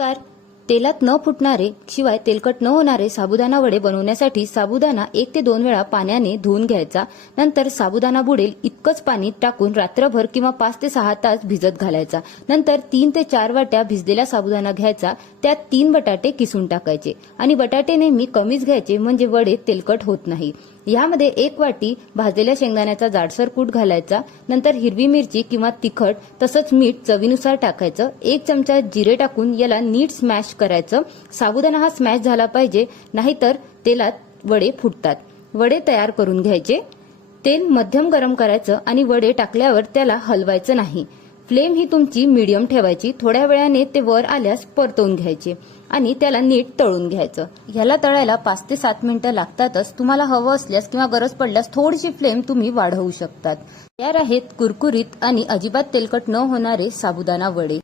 Car तेलात न फुटणारे शिवाय तेलकट न होणारे साबुदाणा वडे बनवण्यासाठी साबुदाणा 1 ते 2 वेळा पाण्याने धुवून घ्यायचा। नंतर साबुदाणा बुडेल इतकंच पाणी टाकून रात्रभर किंवा 5 ते 6 तास भिजत घालायचा। नंतर 3 ते 4 वाट्या भिजलेला साबुदाणा घ्यायचा, त्यात 3 बटाटे किसून टाकायचे आणि बटाटे नेहमी कमीच घ्यायचे म्हणजे वडे तेलकट होत नाही। यामध्ये 1 वाटी भाजलेल्या शेंगदाण्याचा जाडसर कूट घालायचा। नंतर हिरवी मिरची किंवा तिखट तसंच मीठ चवीनुसार टाकायचं। 1 चमचा जिरे टाकून याला नीट स्मॅश करायचं। साबुदाणा हा स्मॅश झाला पाहिजे, नाहीतर तेलात वडे फुटतात। वडे तयार करून घ्यायचे। तेल मध्यम गरम करायचं आणि वडे टाकल्यावर त्याला हलवायचं नाही। फ्लेम ही तुमची मीडियम ठेवायची। थोड्या वेळाने ते वर आल्यास परतवून घ्यायचे आणि त्याला नीट तळून घ्यायचं। याला तळायला 5 ते 7 मिनिटं लागतातच। तुम्हाला हवं असल्यास किंवा गरज पडल्यास थोडीशी फ्लेम तुम्ही वाढवू शकतात। तयार आहेत कुरकुरीत आणि अजिबात तेलकट न होणारे साबुदाणा वडे।